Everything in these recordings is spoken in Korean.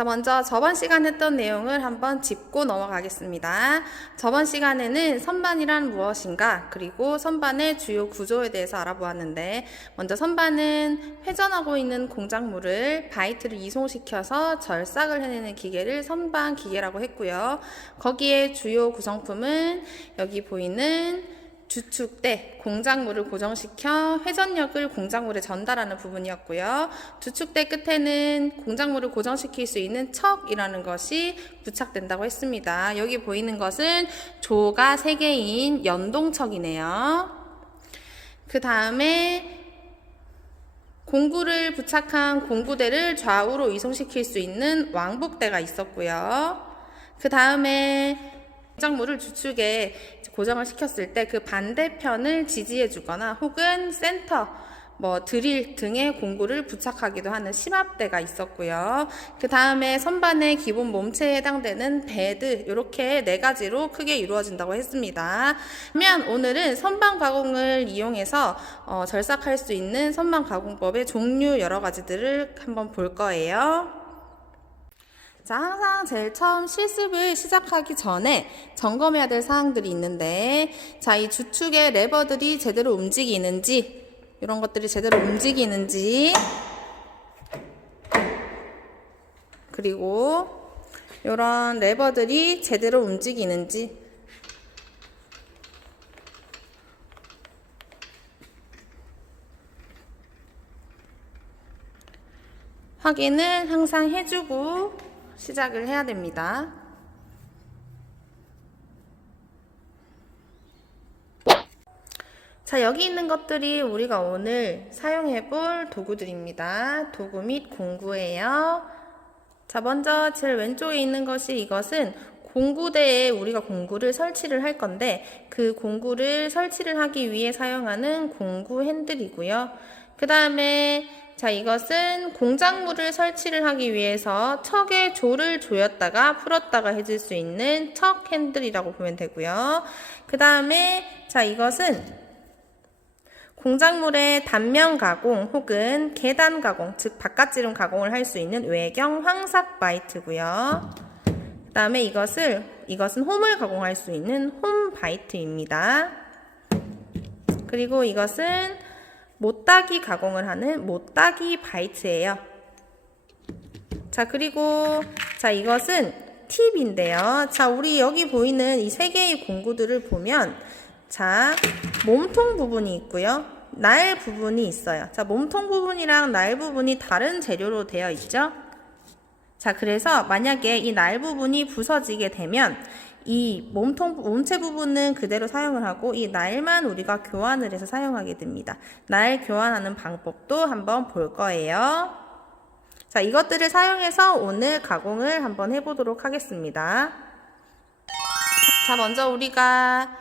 자, 먼저 저번 시간에 했던 내용을 한번 짚고 넘어가겠습니다. 저번 시간에는 선반이란 무엇인가, 그리고 선반의 주요 구조에 대해서 알아보았는데, 먼저 선반은 회전하고 있는 공작물을 바이트를 이송시켜서 절삭을 해내는 기계를 선반 기계라고 했고요. 거기에 주요 구성품은 여기 보이는 주축대, 공작물을 고정시켜 회전력을 공작물에 전달하는 부분이었고요. 주축대 끝에는 공작물을 고정시킬 수 있는 척이라는 것이 부착된다고 했습니다. 여기 보이는 것은 조가 3개인 연동척이네요. 그 다음에 공구를 부착한 공구대를 좌우로 이송시킬 수 있는 왕복대가 있었고요. 그 다음에 공작물을 주축에 고정을 시켰을 때 그 반대편을 지지해 주거나 혹은 센터, 드릴 등의 공구를 부착하기도 하는 심압대가 있었고요. 그 다음에 선반의 기본 몸체에 해당되는 베드, 이렇게 4가지로 크게 이루어진다고 했습니다. 그러면 오늘은 선반 가공을 이용해서 절삭할 수 있는 선반 가공법의 종류 여러 가지들을 한번 볼 거예요. 자, 항상 제일 처음 실습을 시작하기 전에 점검해야 될 사항들이 있는데, 자, 이 주축의 레버들이 제대로 움직이는지, 이런 것들이 제대로 움직이는지, 그리고 이런 레버들이 제대로 움직이는지, 확인을 항상 해주고 시작을 해야 됩니다. 자, 여기 있는 것들이 우리가 오늘 사용해 볼 도구들입니다. 도구 및 공구예요. 자, 먼저 제일 왼쪽에 있는 것이, 이것은 공구대에 우리가 공구를 설치를 할 건데, 그 공구를 설치를 하기 위해 사용하는 공구 핸들이고요. 그 다음에 자, 이것은 공작물을 설치를 하기 위해서 척의 조를 조였다가 풀었다가 해줄 수 있는 척 핸들이라고 보면 되고요. 그 다음에 자, 이것은 공작물의 단면 가공 혹은 계단 가공, 즉 바깥지름 가공을 할 수 있는 외경 황삭 바이트고요. 그 다음에 이것은 홈을 가공할 수 있는 홈 바이트입니다. 그리고 이것은 못따기 가공을 하는 못따기 바이트예요. 자, 그리고 자, 이것은 팁인데요. 자, 우리 여기 보이는 이 3개의 공구들을 보면, 자, 몸통 부분이 있고요, 날 부분이 있어요. 자, 몸통 부분이랑 날 부분이 다른 재료로 되어 있죠. 자, 그래서 만약에 이 날 부분이 부서지게 되면 이 몸체 부분은 그대로 사용을 하고 이 날만 우리가 교환을 해서 사용하게 됩니다. 날 교환하는 방법도 한번 볼 거예요. 자, 이것들을 사용해서 오늘 가공을 한번 해보도록 하겠습니다. 자, 먼저 우리가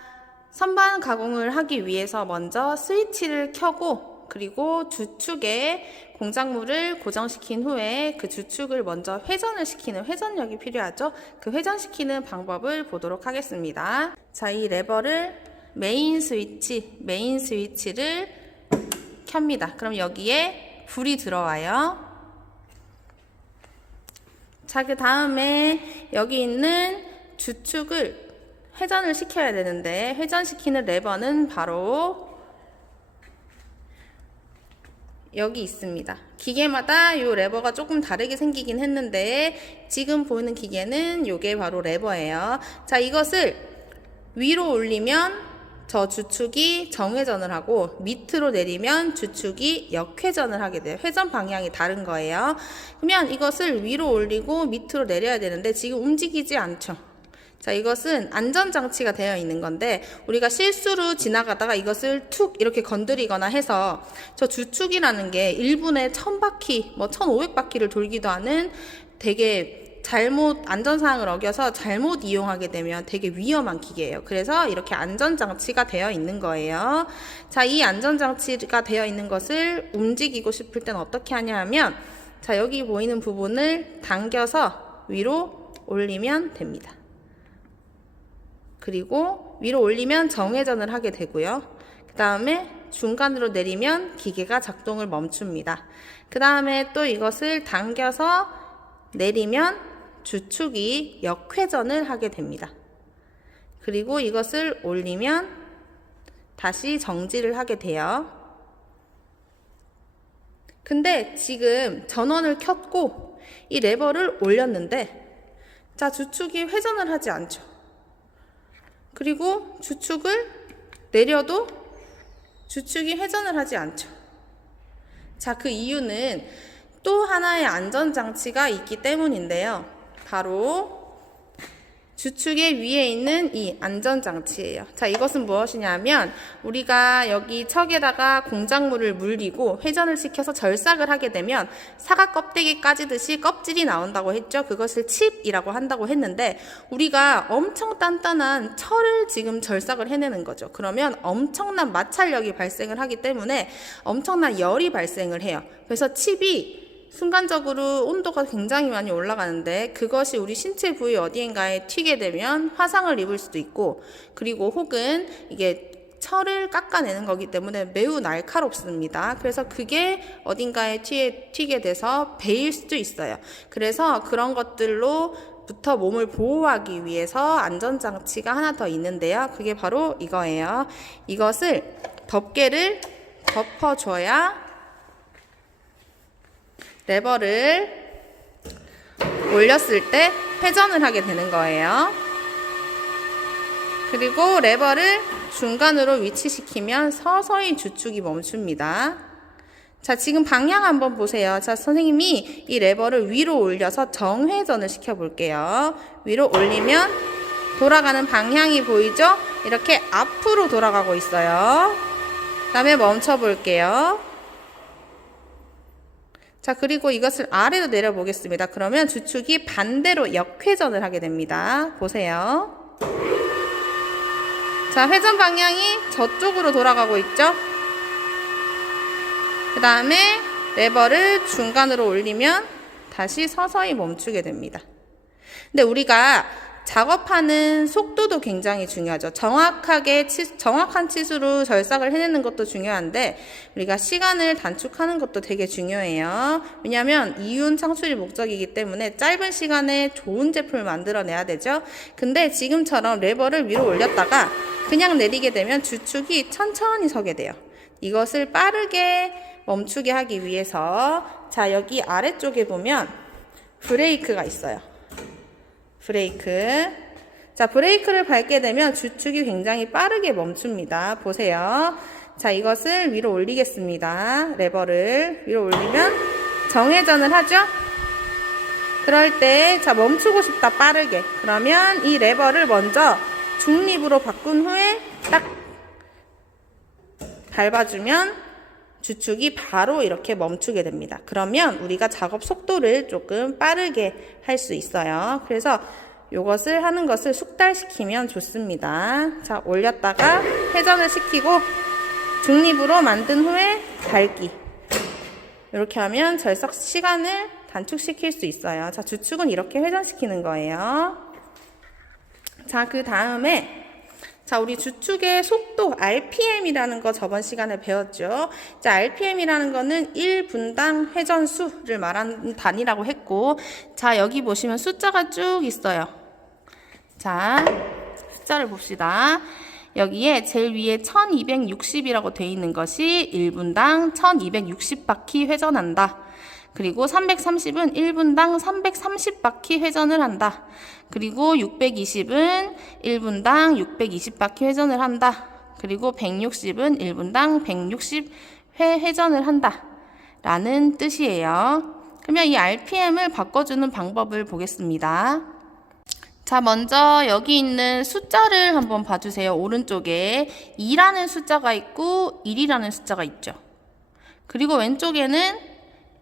선반 가공을 하기 위해서 먼저 스위치를 켜고, 그리고 주축에 공작물을 고정시킨 후에 그 주축을 먼저 회전을 시키는 회전력이 필요하죠. 그 회전시키는 방법을 보도록 하겠습니다. 자, 이 레버를 메인 스위치를 켭니다. 그럼 여기에 불이 들어와요. 자, 그 다음에 여기 있는 주축을 회전을 시켜야 되는데, 회전시키는 레버는 바로 여기 있습니다. 기계마다 이 레버가 조금 다르게 생기긴 했는데, 지금 보이는 기계는 이게 바로 레버예요. 자, 이것을 위로 올리면 저 주축이 정회전을 하고, 밑으로 내리면 주축이 역회전을 하게 돼요. 회전 방향이 다른 거예요. 그러면 이것을 위로 올리고 밑으로 내려야 되는데 지금 움직이지 않죠. 자, 이것은 안전장치가 되어 있는 건데, 우리가 실수로 지나가다가 이것을 툭 이렇게 건드리거나 해서 저 주축이라는 게 1분에 1000바퀴, 1500바퀴를 돌기도 하는 되게 안전사항을 어겨서 잘못 이용하게 되면 되게 위험한 기계예요. 그래서 이렇게 안전장치가 되어 있는 거예요. 자, 이 안전장치가 되어 있는 것을 움직이고 싶을 땐 어떻게 하냐 하면, 자, 여기 보이는 부분을 당겨서 위로 올리면 됩니다. 그리고 위로 올리면 정회전을 하게 되고요. 그 다음에 중간으로 내리면 기계가 작동을 멈춥니다. 그 다음에 또 이것을 당겨서 내리면 주축이 역회전을 하게 됩니다. 그리고 이것을 올리면 다시 정지를 하게 돼요. 근데 지금 전원을 켰고 이 레버를 올렸는데 자, 주축이 회전을 하지 않죠. 그리고 주축을 내려도 주축이 회전을 하지 않죠. 자, 그 이유는 또 하나의 안전장치가 있기 때문인데요. 바로 주축의 위에 있는 이 안전장치예요. 자, 이것은 무엇이냐면 우리가 여기 척에다가 공작물을 물리고 회전을 시켜서 절삭을 하게 되면 사과 껍데기 까지듯이 껍질이 나온다고 했죠. 그것을 칩이라고 한다고 했는데 우리가 엄청 단단한 철을 지금 절삭을 해내는 거죠. 그러면 엄청난 마찰력이 발생을 하기 때문에 엄청난 열이 발생을 해요. 그래서 칩이 순간적으로 온도가 굉장히 많이 올라가는데 그것이 우리 신체 부위 어디인가에 튀게 되면 화상을 입을 수도 있고, 그리고 혹은 이게 철을 깎아내는 거기 때문에 매우 날카롭습니다. 그래서 그게 어딘가에 튀게 돼서 베일 수도 있어요. 그래서 그런 것들로부터 몸을 보호하기 위해서 안전장치가 하나 더 있는데요. 그게 바로 이거예요. 이것을 덮개를 덮어줘야 레버를 올렸을 때 회전을 하게 되는 거예요. 그리고 레버를 중간으로 위치시키면 서서히 주축이 멈춥니다. 자, 지금 방향 한번 보세요. 자, 선생님이 이 레버를 위로 올려서 정회전을 시켜볼게요. 위로 올리면 돌아가는 방향이 보이죠? 이렇게 앞으로 돌아가고 있어요. 그 다음에 멈춰볼게요. 자, 그리고 이것을 아래로 내려보겠습니다. 그러면 주축이 반대로 역회전을 하게 됩니다. 보세요. 자, 회전 방향이 저쪽으로 돌아가고 있죠? 그 다음에 레버를 중간으로 올리면 다시 서서히 멈추게 됩니다. 근데 우리가 작업하는 속도도 굉장히 중요하죠. 정확한 치수로 절삭을 해내는 것도 중요한데 우리가 시간을 단축하는 것도 되게 중요해요. 왜냐하면 이윤 창출이 목적이기 때문에 짧은 시간에 좋은 제품을 만들어내야 되죠. 근데 지금처럼 레버를 위로 올렸다가 그냥 내리게 되면 주축이 천천히 서게 돼요. 이것을 빠르게 멈추게 하기 위해서 자, 여기 아래쪽에 보면 브레이크가 있어요. 브레이크. 자, 브레이크를 밟게 되면 주축이 굉장히 빠르게 멈춥니다. 보세요. 자, 이것을 위로 올리겠습니다. 레버를 위로 올리면 정회전을 하죠? 그럴 때, 자, 멈추고 싶다, 빠르게. 그러면 이 레버를 먼저 중립으로 바꾼 후에 딱 밟아주면 주축이 바로 이렇게 멈추게 됩니다. 그러면 우리가 작업 속도를 조금 빠르게 할 수 있어요. 그래서 이것을 하는 것을 숙달시키면 좋습니다. 자, 올렸다가 회전을 시키고 중립으로 만든 후에 밟기. 이렇게 하면 절삭 시간을 단축시킬 수 있어요. 자, 주축은 이렇게 회전시키는 거예요. 자, 그 다음에 자, 우리 주축의 속도 RPM이라는 거 저번 시간에 배웠죠. 자, RPM이라는 거는 1분당 회전수를 말하는 단위라고 했고, 자, 여기 보시면 숫자가 쭉 있어요. 자, 숫자를 봅시다. 여기에 제일 위에 1260이라고 되어 있는 것이 1분당 1260바퀴 회전한다. 그리고 330은 1분당 330바퀴 회전을 한다. 그리고 620은 1분당 620바퀴 회전을 한다. 그리고 160은 1분당 160회 회전을 한다. 라는 뜻이에요. 그러면 이 RPM을 바꿔주는 방법을 보겠습니다. 자, 먼저 여기 있는 숫자를 한번 봐주세요. 오른쪽에 2라는 숫자가 있고 1이라는 숫자가 있죠. 그리고 왼쪽에는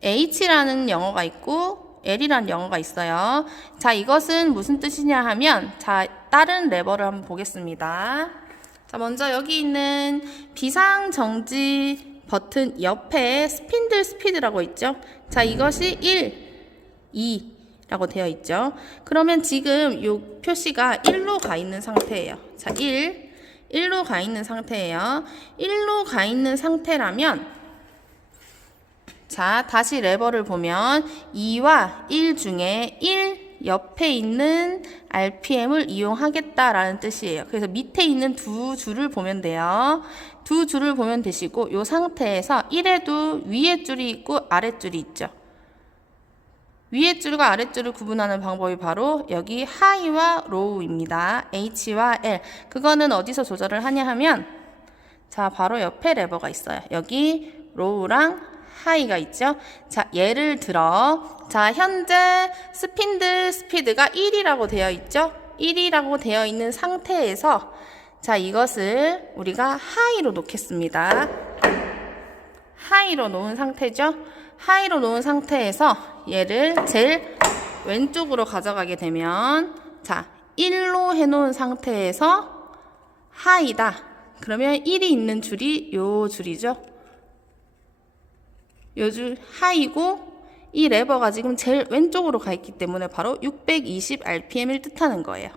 H라는 영어가 있고 L이라는 영어가 있어요. 자, 이것은 무슨 뜻이냐 하면 자, 다른 레버를 한번 보겠습니다. 자, 먼저 여기 있는 비상정지 버튼 옆에 스핀들 스피드라고 있죠. 자, 이것이 1, 2라고 되어 있죠. 그러면 지금 이 표시가 1로 가 있는 상태예요. 자, 1로 가 있는 상태예요. 1로 가 있는 상태라면 자, 다시 레버를 보면 2와 1 중에 1 옆에 있는 RPM을 이용하겠다라는 뜻이에요. 그래서 밑에 있는 두 줄을 보면 돼요. 두 줄을 보면 되시고 이 상태에서 1에도 위에 줄이 있고 아래 줄이 있죠. 위에 줄과 아래 줄을 구분하는 방법이 바로 여기 하이와 로우입니다. H와 L. 그거는 어디서 조절을 하냐 하면 자, 바로 옆에 레버가 있어요. 여기 로우랑 하이가 있죠. 자, 예를 들어 자, 현재 스피드가 1이라고 되어 있죠. 1이라고 되어 있는 상태에서 자, 이것을 우리가 하이로 놓겠습니다. 하이로 놓은 상태죠. 하이로 놓은 상태에서 얘를 제일 왼쪽으로 가져가게 되면 자, 1로 해놓은 상태에서 하이다. 그러면 1이 있는 줄이 요 줄이죠. 요 줄 하이고 이 레버가 지금 제일 왼쪽으로 가 있기 때문에 바로 620rpm을 뜻하는 거예요.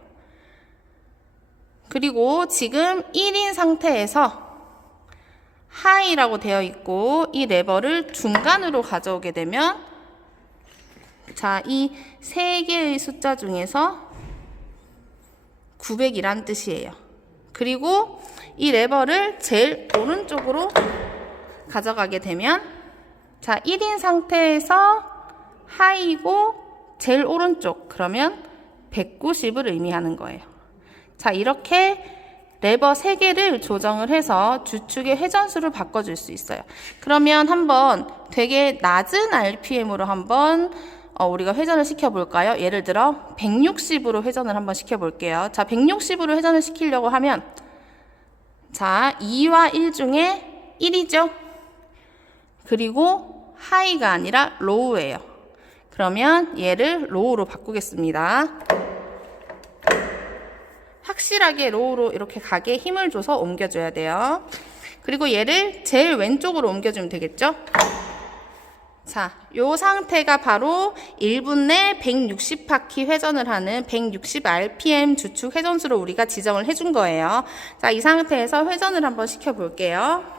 그리고 지금 1인 상태에서 하이라고 되어 있고 이 레버를 중간으로 가져오게 되면 자, 이 세 개의 숫자 중에서 900이란 뜻이에요. 그리고 이 레버를 제일 오른쪽으로 가져가게 되면 자, 1인 상태에서 하이고 제일 오른쪽 그러면 190을 의미하는 거예요. 자, 이렇게 레버 3개를 조정을 해서 주축의 회전수를 바꿔줄 수 있어요. 그러면 한번 되게 낮은 RPM으로 한번 우리가 회전을 시켜볼까요? 예를 들어 160으로 회전을 한번 시켜볼게요. 자, 160으로 회전을 시키려고 하면 자, 2와 1 중에 1이죠. 그리고 하이가 아니라 로우예요. 그러면 얘를 로우로 바꾸겠습니다. 확실하게 로우로 이렇게 가게 힘을 줘서 옮겨줘야 돼요. 그리고 얘를 제일 왼쪽으로 옮겨주면 되겠죠? 자, 요 상태가 바로 1분 내 160바퀴 회전을 하는 160rpm 주축 회전수로 우리가 지정을 해준 거예요. 자, 이 상태에서 회전을 한번 시켜볼게요.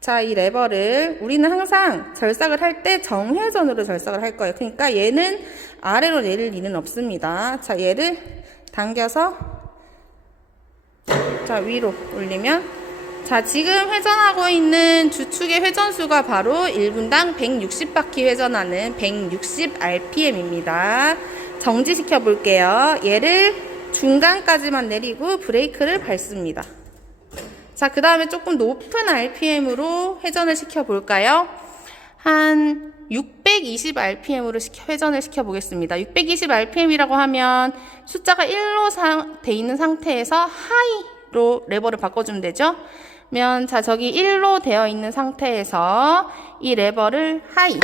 자, 이 레버를 우리는 항상 절삭을 할 때 정회전으로 절삭을 할 거예요. 그러니까 얘는 아래로 내릴 리는 없습니다. 자, 얘를 당겨서 자, 위로 올리면 자, 지금 회전하고 있는 주축의 회전수가 바로 1분당 160바퀴 회전하는 160rpm입니다. 정지시켜 볼게요. 얘를 중간까지만 내리고 브레이크를 밟습니다. 자, 그 다음에 조금 높은 RPM으로 회전을 시켜 볼까요? 한 620rpm으로 회전을 시켜 보겠습니다. 620rpm이라고 하면 숫자가 1로 돼 있는 상태에서 하이로 레버를 바꿔주면 되죠? 그러면 자, 저기 1로 되어 있는 상태에서 이 레버를 하이.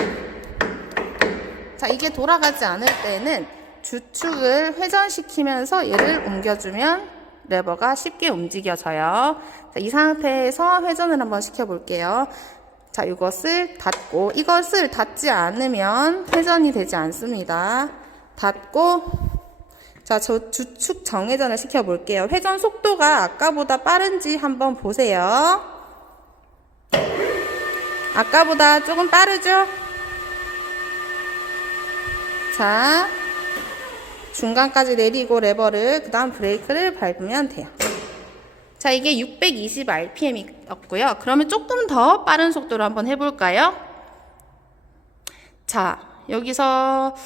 자, 이게 돌아가지 않을 때는 주축을 회전시키면서 얘를 옮겨주면 레버가 쉽게 움직여져요. 자, 이 상태에서 회전을 한번 시켜볼게요. 자, 이것을 닫고, 이것을 닫지 않으면 회전이 되지 않습니다. 닫고, 자, 저 주축 정회전을 시켜볼게요. 회전 속도가 아까보다 빠른지 한번 보세요. 아까보다 조금 빠르죠? 자, 중간까지 내리고 레버를 그 다음 브레이크를 밟으면 돼요. 자, 이게 620rpm이었고요. 그러면 조금 더 빠른 속도로 한번 해볼까요? 자, 여기서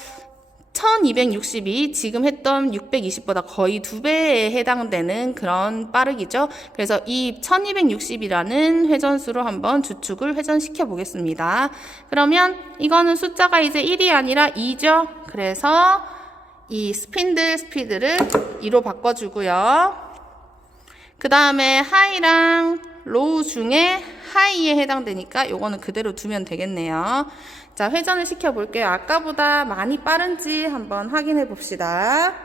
1260이 지금 했던 620보다 거의 2배에 해당되는 그런 빠르기죠. 그래서 이 1260이라는 회전수로 한번 주축을 회전시켜 보겠습니다. 그러면 이거는 숫자가 이제 1이 아니라 2죠. 그래서 이 스피드를 2로 바꿔주고요. 그 다음에 하이랑 로우 중에 하이에 해당되니까 요거는 그대로 두면 되겠네요. 자, 회전을 시켜볼게요. 아까보다 많이 빠른지 한번 확인해 봅시다.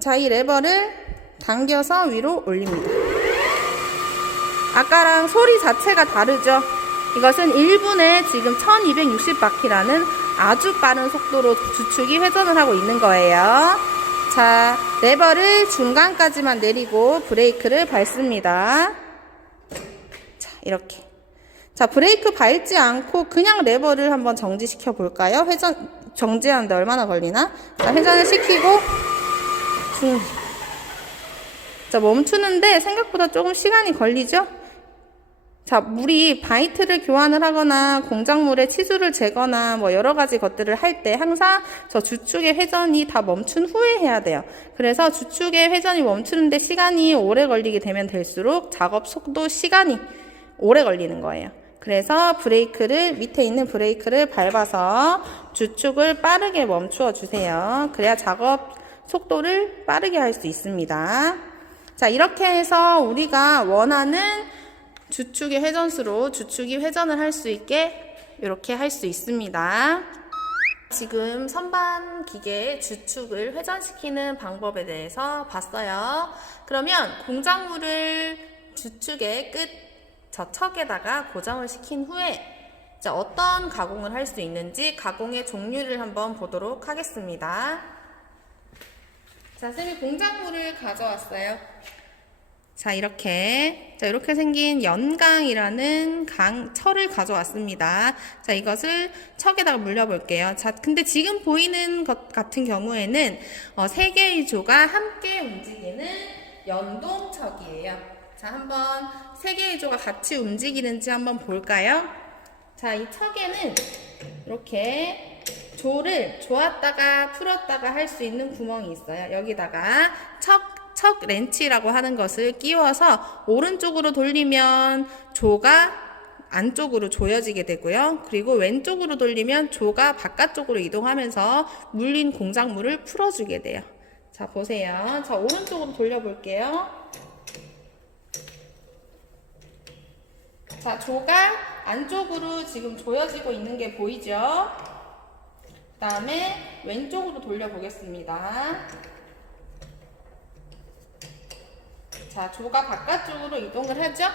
자, 이 레버를 당겨서 위로 올립니다. 아까랑 소리 자체가 다르죠? 이것은 1분에 지금 1260바퀴라는 아주 빠른 속도로 주축이 회전을 하고 있는 거예요. 자, 레버를 중간까지만 내리고 브레이크를 밟습니다. 자, 이렇게. 자, 브레이크 밟지 않고 그냥 레버를 한번 정지시켜 볼까요? 정지하는데 얼마나 걸리나? 자, 회전을 시키고, 자, 멈추는데 생각보다 조금 시간이 걸리죠? 자, 우리 바이트를 교환을 하거나 공작물에 치수를 재거나 뭐 여러 가지 것들을 할 때 항상 저 주축의 회전이 다 멈춘 후에 해야 돼요. 그래서 주축의 회전이 멈추는데 시간이 오래 걸리게 되면 될수록 작업 속도 시간이 오래 걸리는 거예요. 그래서 밑에 있는 브레이크를 밟아서 주축을 빠르게 멈추어 주세요. 그래야 작업 속도를 빠르게 할 수 있습니다. 자, 이렇게 해서 우리가 원하는 주축의 회전수로 주축이 회전을 할 수 있게 이렇게 할 수 있습니다. 지금 선반 기계의 주축을 회전시키는 방법에 대해서 봤어요. 그러면 공작물을 주축의 끝 저 척에다가 고정을 시킨 후에 자, 어떤 가공을 할 수 있는지 가공의 종류를 한번 보도록 하겠습니다. 자, 쌤이 공작물을 가져왔어요. 자, 이렇게 생긴 연강이라는 철을 가져왔습니다. 자, 이것을 척에다가 물려볼게요. 자, 근데 지금 보이는 것 같은 경우에는 3개의 조가 함께 움직이는 연동척이에요. 자, 한번 3개의 조가 같이 움직이는지 한번 볼까요? 자, 이 척에는 이렇게 조를 조았다가 풀었다가 할 수 있는 구멍이 있어요. 여기다가 척 렌치라고 하는 것을 끼워서 오른쪽으로 돌리면 조가 안쪽으로 조여지게 되고요. 그리고 왼쪽으로 돌리면 조가 바깥쪽으로 이동하면서 물린 공작물을 풀어주게 돼요. 자, 보세요. 자, 오른쪽으로 돌려볼게요. 자, 조가 안쪽으로 지금 조여지고 있는 게 보이죠? 그 다음에 왼쪽으로 돌려보겠습니다. 자, 조가 바깥쪽으로 이동을 하죠?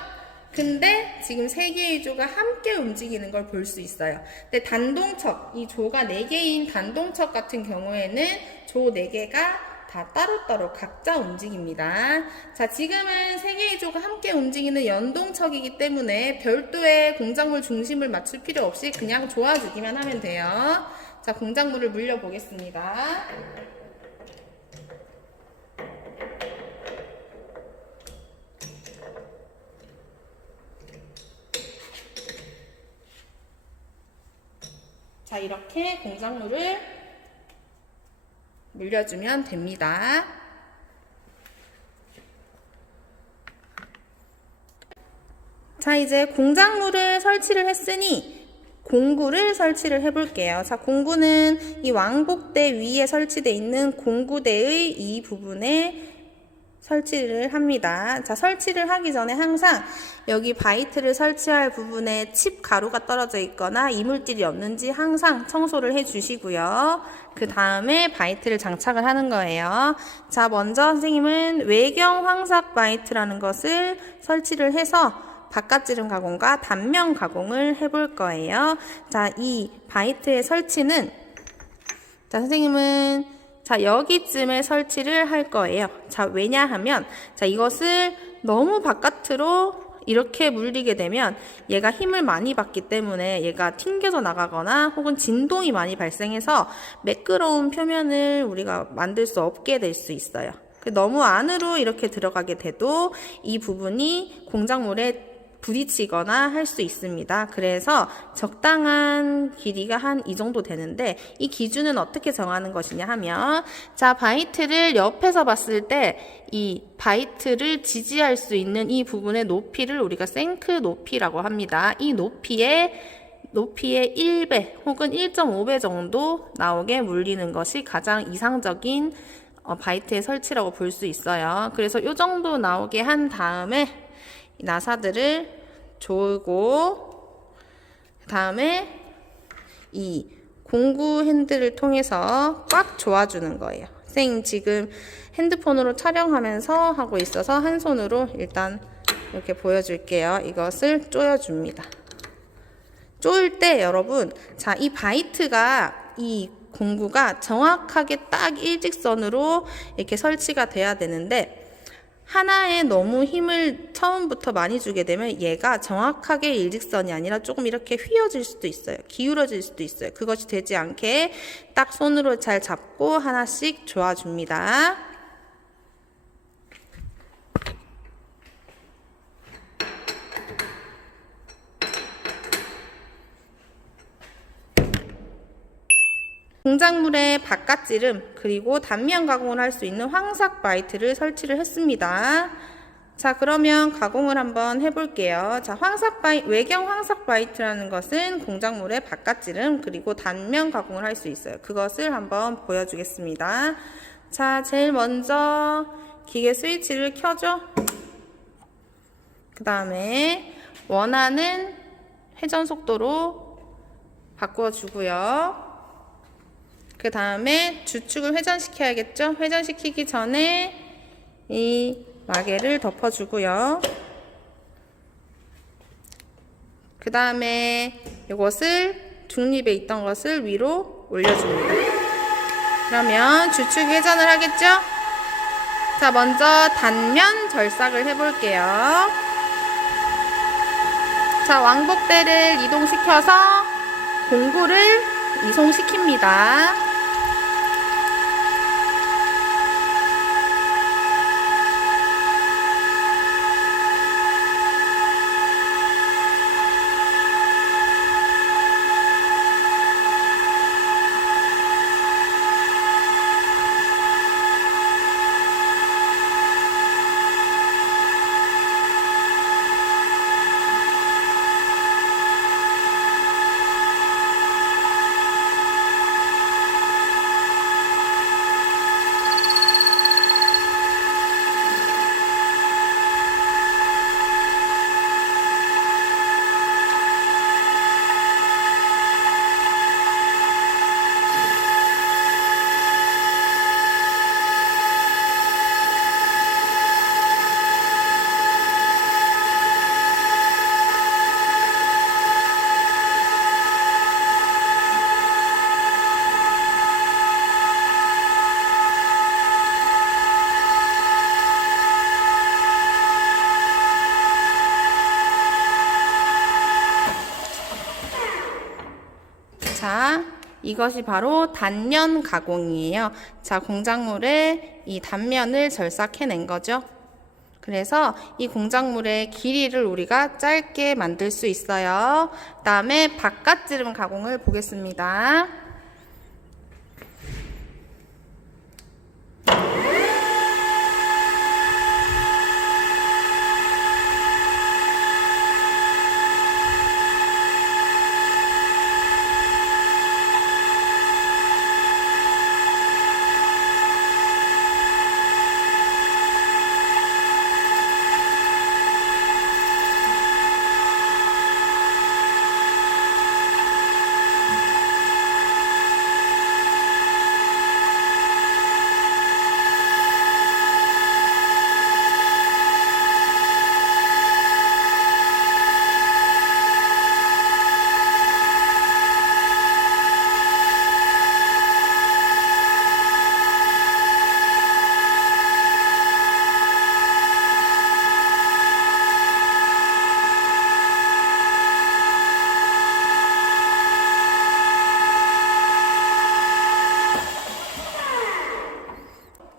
근데 지금 3개의 조가 함께 움직이는 걸 볼 수 있어요. 근데 단동척, 이 조가 4개인 단동척 같은 경우에는 조 4개가 다 따로따로 각자 움직입니다. 자, 지금은 3개의 조가 함께 움직이는 연동척이기 때문에 별도의 공작물 중심을 맞출 필요 없이 그냥 조아주기만 하면 돼요. 자, 공작물을 물려보겠습니다. 자, 이렇게 공작물을 물려주면 됩니다. 자, 이제 공작물을 설치를 했으니 공구를 설치를 해볼게요. 자, 공구는 이 왕복대 위에 설치되어 있는 공구대의 이 부분에 설치를 합니다. 자, 설치를 하기 전에 항상 여기 바이트를 설치할 부분에 칩 가루가 떨어져 있거나 이물질이 없는지 항상 청소를 해 주시고요. 그 다음에 바이트를 장착을 하는 거예요. 자, 먼저 선생님은 외경 황삭 바이트라는 것을 설치를 해서 바깥지름 가공과 단면 가공을 해볼 거예요. 자, 이 바이트의 설치는 자, 선생님은 자, 여기쯤에 설치를 할 거예요. 자, 왜냐하면 자, 이것을 너무 바깥으로 이렇게 물리게 되면 얘가 힘을 많이 받기 때문에 얘가 튕겨져 나가거나 혹은 진동이 많이 발생해서 매끄러운 표면을 우리가 만들 수 없게 될 수 있어요. 너무 안으로 이렇게 들어가게 돼도 이 부분이 공작물에 부딪히거나 할 수 있습니다. 그래서 적당한 길이가 한 이 정도 되는데 이 기준은 어떻게 정하는 것이냐 하면 자, 바이트를 옆에서 봤을 때 이 바이트를 지지할 수 있는 이 부분의 높이를 우리가 생크 높이라고 합니다. 이 높이의 1배 혹은 1.5배 정도 나오게 물리는 것이 가장 이상적인 바이트의 설치라고 볼 수 있어요. 그래서 이 정도 나오게 한 다음에 나사들을 조고 그 다음에 이 공구 핸들을 통해서 꽉 조아주는 거예요. 선생님 지금 핸드폰으로 촬영하면서 하고 있어서 한 손으로 일단 이렇게 보여줄게요. 이것을 조여줍니다. 조일 때 여러분, 자, 이 바이트가 이 공구가 정확하게 딱 일직선으로 이렇게 설치가 돼야 되는데 하나에 너무 힘을 처음부터 많이 주게 되면 얘가 정확하게 일직선이 아니라 조금 이렇게 휘어질 수도 있어요. 기울어질 수도 있어요. 그것이 되지 않게 딱 손으로 잘 잡고 하나씩 조아줍니다. 공작물의 바깥지름 그리고 단면 가공을 할 수 있는 황삭 바이트를 설치를 했습니다. 자, 그러면 가공을 한번 해볼게요. 자, 외경 황삭 바이트라는 것은 공작물의 바깥지름 그리고 단면 가공을 할 수 있어요. 그것을 한번 보여주겠습니다. 자, 제일 먼저 기계 스위치를 켜죠. 그 다음에 원하는 회전 속도로 바꿔주고요. 그 다음에 주축을 회전시켜야겠죠? 회전시키기 전에 이 마개를 덮어주고요. 그 다음에 이것을 중립에 있던 것을 위로 올려줍니다. 그러면 주축 회전을 하겠죠? 자, 먼저 단면 절삭을 해볼게요. 자, 왕복대를 이동시켜서 공구를 이송시킵니다. 자, 이것이 바로 단면 가공이에요. 자, 공작물의 이 단면을 절삭해낸 거죠. 그래서 이 공작물의 길이를 우리가 짧게 만들 수 있어요. 그 다음에 바깥지름 가공을 보겠습니다.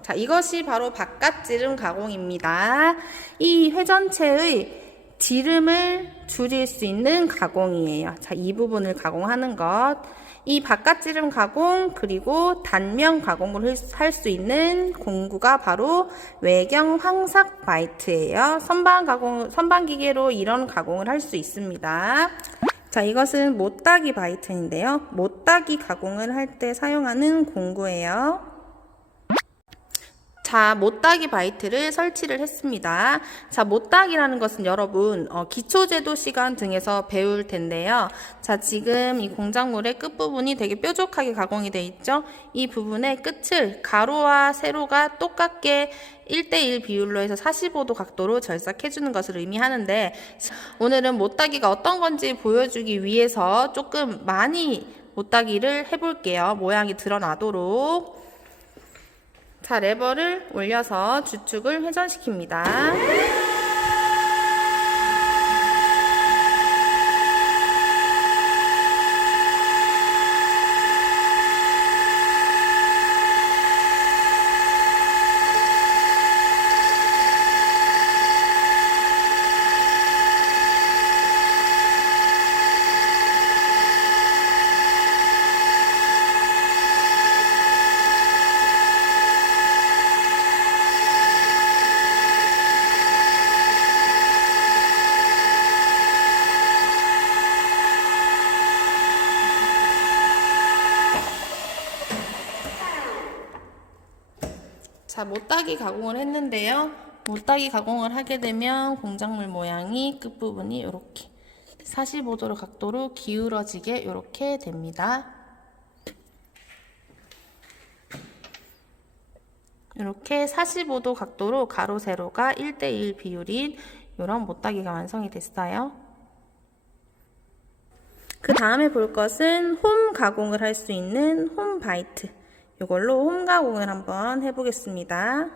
자, 이것이 바로 바깥지름 가공입니다. 이 회전체의 지름을 줄일 수 있는 가공이에요. 자, 이 부분을 가공하는 것. 이 바깥지름 가공 그리고 단면 가공을 할 수 있는 공구가 바로 외경 황삭 바이트예요. 선반 기계로 이런 가공을 할 수 있습니다. 자, 이것은 못따기 바이트인데요. 못따기 가공을 할 때 사용하는 공구예요. 자, 못따기 바이트를 설치를 했습니다. 자, 못따기라는 것은 여러분 기초제도 시간 등에서 배울 텐데요. 자, 지금 이 공작물의 끝부분이 되게 뾰족하게 가공이 되어 있죠. 이 부분의 끝을 가로와 세로가 똑같게 1:1 비율로 해서 45도 각도로 절삭해 주는 것을 의미하는데, 오늘은 못따기가 어떤 건지 보여주기 위해서 조금 많이 못따기를 해볼게요. 모양이 드러나도록. 자, 레버를 올려서 주축을 회전시킵니다. 자, 못따기 가공을 했는데요. 못따기 가공을 하게 되면 공작물 모양이 끝부분이 이렇게 45도로 각도로 기울어지게 이렇게 됩니다. 이렇게 45도 각도로 가로 세로가 1대1 비율인 이런 못따기가 완성이 됐어요. 그 다음에 볼 것은 홈 가공을 할 수 있는 홈 바이트. 이걸로 홈 가공을 한번 해보겠습니다.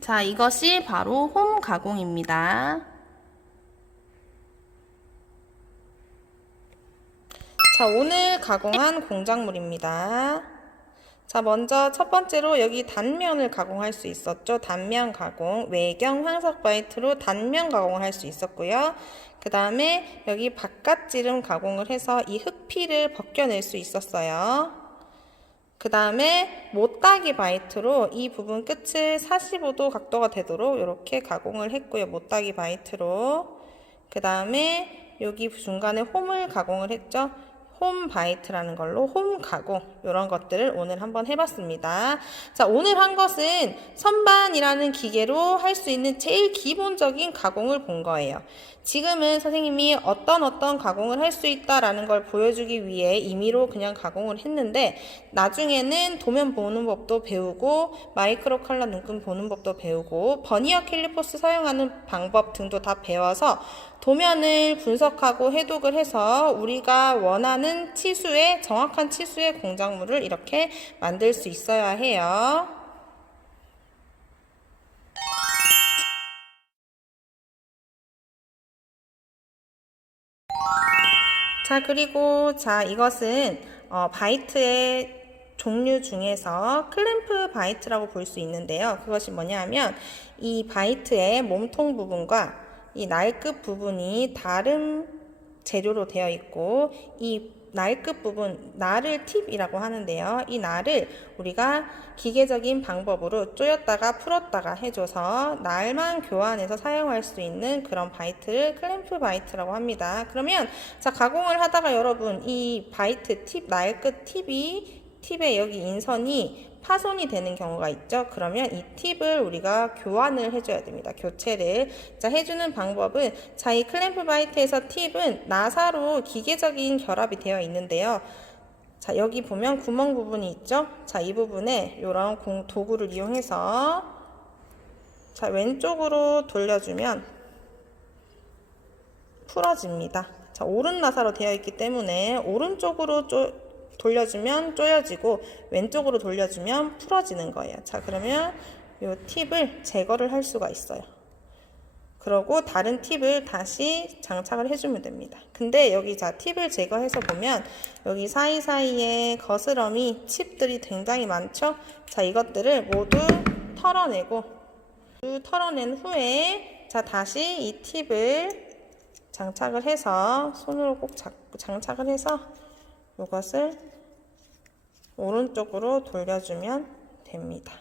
자, 이것이 바로 홈 가공입니다. 자, 오늘 가공한 공작물입니다. 자, 먼저 첫 번째로 여기 단면을 가공할 수 있었죠. 단면 가공, 외경 황석 바이트로 단면 가공을 할 수 있었고요. 그 다음에 여기 바깥지름 가공을 해서 이 흙피를 벗겨낼 수 있었어요. 그 다음에 못따기 바이트로 이 부분 끝을 45도 각도가 되도록 이렇게 가공을 했고요. 못따기 바이트로. 그 다음에 여기 중간에 홈을 가공을 했죠. 홈 바이트라는 걸로 홈 가공, 이런 것들을 오늘 한번 해봤습니다. 자, 오늘 한 것은 선반이라는 기계로 할 수 있는 제일 기본적인 가공을 본 거예요. 지금은 선생님이 어떤 가공을 할 수 있다라는 걸 보여주기 위해 임의로 그냥 가공을 했는데, 나중에는 도면 보는 법도 배우고 마이크로 컬러 눈금 보는 법도 배우고 버니어 캘리퍼스 사용하는 방법 등도 다 배워서 도면을 분석하고 해독을 해서 우리가 원하는 치수의, 정확한 치수의 공작물을 이렇게 만들 수 있어야 해요. 자, 그리고 이것은 바이트의 종류 중에서 클램프 바이트라고 볼 수 있는데요. 그것이 뭐냐 하면 이 바이트의 몸통 부분과 이 날끝 부분이 다른 재료로 되어 있고, 이 날끝 부분, 날을 팁이라고 하는데요. 이 날을 우리가 기계적인 방법으로 조였다가 풀었다가 해줘서 날만 교환해서 사용할 수 있는 그런 바이트를 클램프 바이트라고 합니다. 그러면 가공을 하다가 여러분 이 바이트 팁, 날끝 팁에 여기 인선이 파손이 되는 경우가 있죠. 그러면 이 팁을 우리가 교환을 해줘야 됩니다. 교체를. 해주는 방법은, 이 클램프 바이트에서 팁은 나사로 기계적인 결합이 되어 있는데요. 여기 보면 구멍 부분이 있죠. 이 부분에 이런 도구를 이용해서 자, 왼쪽으로 돌려주면 풀어집니다. 자, 오른 나사로 되어 있기 때문에 오른쪽으로 돌려주면 조여지고 왼쪽으로 돌려주면 풀어지는 거예요. 자, 그러면 이 팁을 제거를 할 수가 있어요. 그러고 다른 팁을 다시 장착을 해주면 됩니다. 근데 여기 자, 팁을 제거해서 보면 여기 사이사이에 거스러미 칩들이 굉장히 많죠? 자, 이것들을 모두 털어낸 후에 자, 다시 이 팁을 장착을 해서 손으로 꼭 잡고 장착을 해서 이것을 오른쪽으로 돌려주면 됩니다.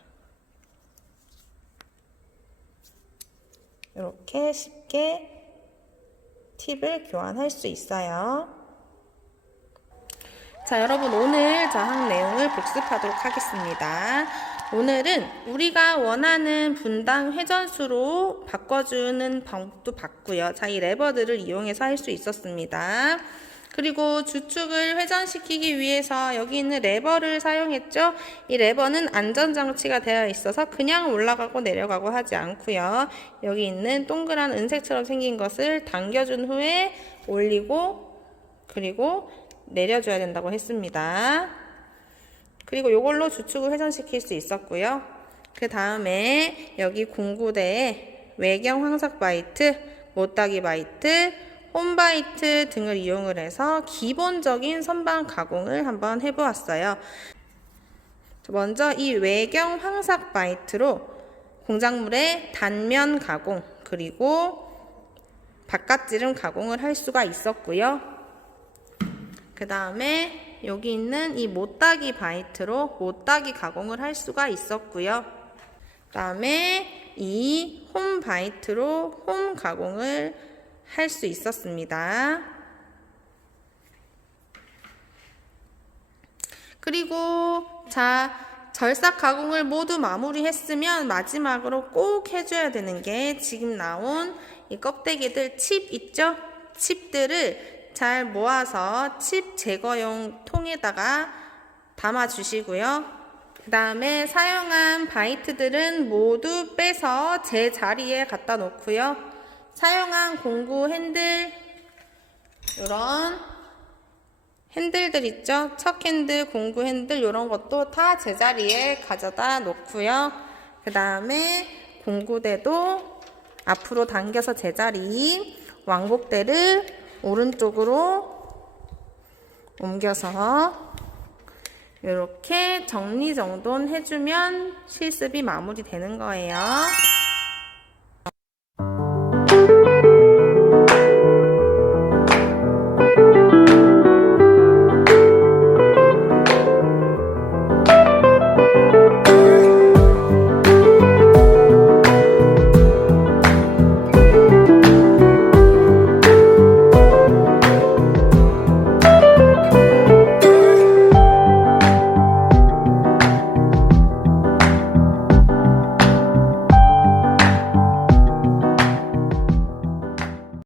이렇게 쉽게 팁을 교환할 수 있어요. 자, 여러분 오늘 한 내용을 복습하도록 하겠습니다. 오늘은 우리가 원하는 분당 회전수로 바꿔주는 방법도 봤고요. 자, 이 레버들을 이용해서 할 수 있었습니다. 그리고 주축을 회전시키기 위해서 여기 있는 레버를 사용했죠. 이 레버는 안전장치가 되어 있어서 그냥 올라가고 내려가고 하지 않고요. 여기 있는 동그란 은색처럼 생긴 것을 당겨준 후에 올리고 그리고 내려줘야 된다고 했습니다. 그리고 이걸로 주축을 회전시킬 수 있었고요. 그 다음에 여기 공구대에 외경 황삭 바이트, 못따기 바이트, 홈바이트 등을 이용을 해서 기본적인 선반 가공을 한번 해보았어요. 먼저 이 외경 황삭 바이트로 공작물의 단면 가공 그리고 바깥지름 가공을 할 수가 있었고요. 그 다음에 여기 있는 이 못따기 바이트로 못따기 가공을 할 수가 있었고요. 그 다음에 이 홈 바이트로 홈 가공을 할 수 있었습니다. 그리고 자, 절삭 가공을 모두 마무리했으면 마지막으로 꼭 해줘야 되는 게 지금 나온 이 껍데기들 칩 있죠? 칩들을 잘 모아서 칩 제거용 통에다가 담아 주시고요. 그 다음에 사용한 바이트들은 모두 빼서 제 자리에 갖다 놓고요. 사용한 공구 핸들, 이런 핸들들 있죠? 척 핸들, 공구 핸들 이런 것도 다 제자리에 가져다 놓고요. 그 다음에 공구대도 앞으로 당겨서 제자리, 왕복대를 오른쪽으로 옮겨서 이렇게 정리정돈 해주면 실습이 마무리되는 거예요.